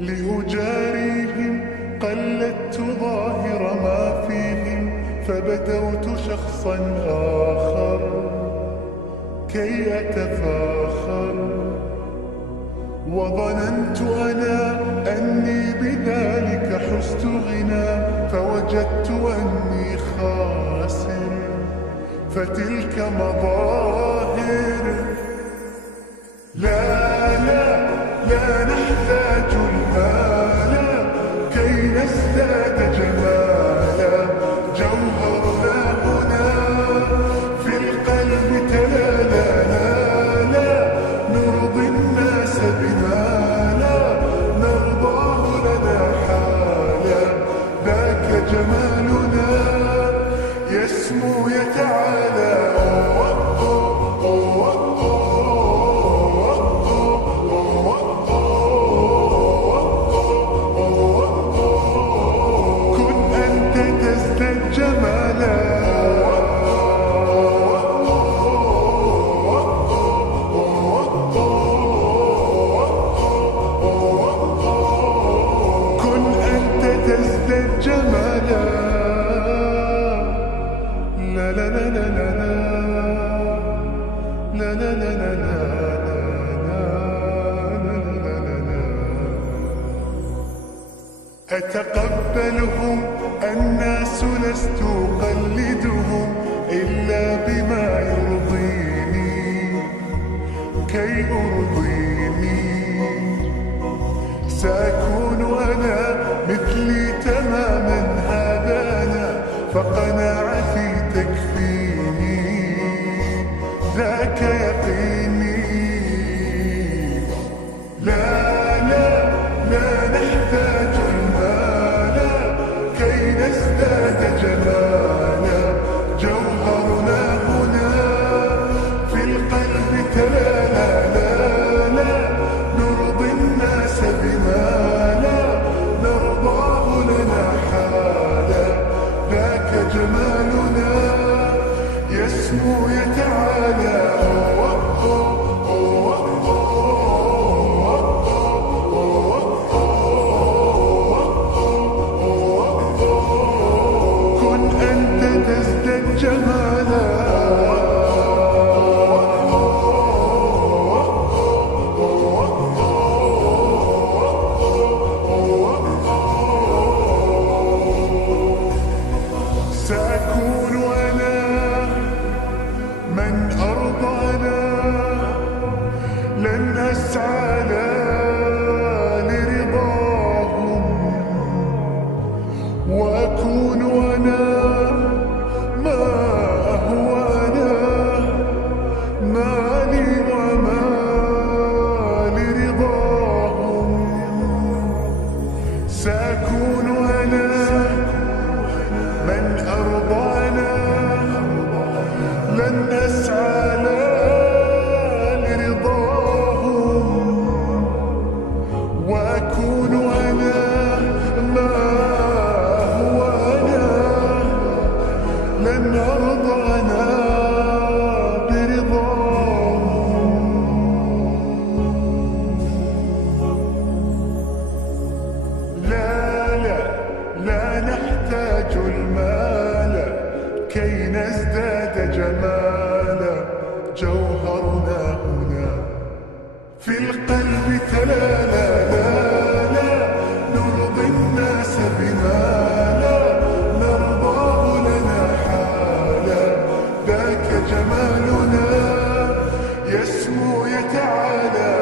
لأجاريهم قلدت ظاهر ما فيهم، فبدوت شخصا آخر كي أتفاخر، وظننت أنا أني بذلك حزت غنى، فوجدت أني خاسر، فتلك مظاهر. لا لا لا نحتاج المال كي نزداد جمالا، جوهرنا هنا في القلب تلالا. لا لا نرضي الناس بما لا نرضاه لنا حالا، ذاك جمالنا يسمو يتعالى. أتقبلهم الناس لست أقلدهم إلا بما يرضيني كي أرضيني، سأكون أنا مثلي تماما هذا أنا، فقناعتي تكفيني ذاك يقيني. لا لا لا نحتاج المال كي نزداد جمالا، جوهرنا هنا في القلب تلالا. لا لا نرضي الناس بما لا نرضاه لنا حالا، ذاك جمالنا يسمو يتعالى. سأكون أنا من أرضانا، لن أسعى لرضاهم، وأكون أنا ما هو أنا، مالي وما لرضاهم. سأكون أنا من أرضانا، لن أسعى لرضاهم، وأكون أنا ما هو أنا، لن أرضى أنا برضاهم. لا لا لا نحتاج المال كي نزداد جمالا، جوهرنا هنا في القلب تلالا. لا لا نرضي الناس بما لا نرضاه لنا حالا، ذاك جمالنا يسمو يتعالى.